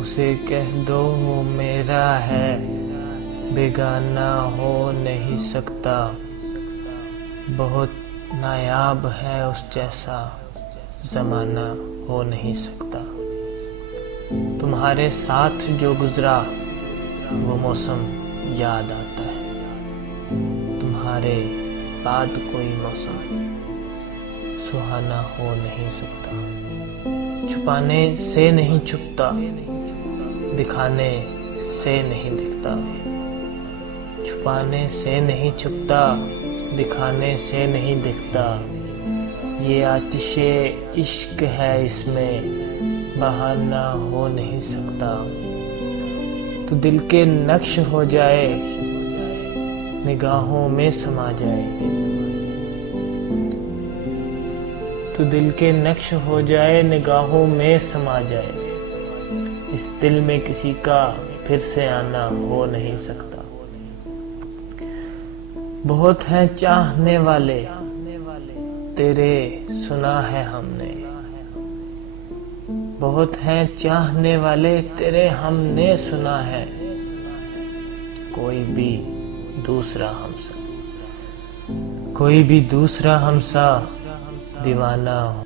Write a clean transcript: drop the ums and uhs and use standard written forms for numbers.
उसे कह दो वो मेरा है, बेगाना हो नहीं सकता। बहुत नायाब है उस जैसा, जमाना हो नहीं सकता। तुम्हारे साथ जो गुजरा वो मौसम याद आता है, तुम्हारे बाद कोई मौसम सुहाना हो नहीं सकता। छुपाने से नहीं छुपता, दिखाने से नहीं दिखता। छुपाने से नहीं छुपता, दिखाने से नहीं दिखता। ये आतिशे इश्क है, इसमें बहाना हो नहीं सकता। तो दिल के नक्श हो जाए, निगाहों में समा जाए। तो दिल के नक्श हो जाए, निगाहों में समा जाए। इस दिल में किसी का फिर से आना हो नहीं सकता। बहुत हैं चाहने वाले तेरे, सुना है हमने। बहुत हैं चाहने वाले तेरे, हमने सुना है। कोई भी दूसरा हमसा दीवाना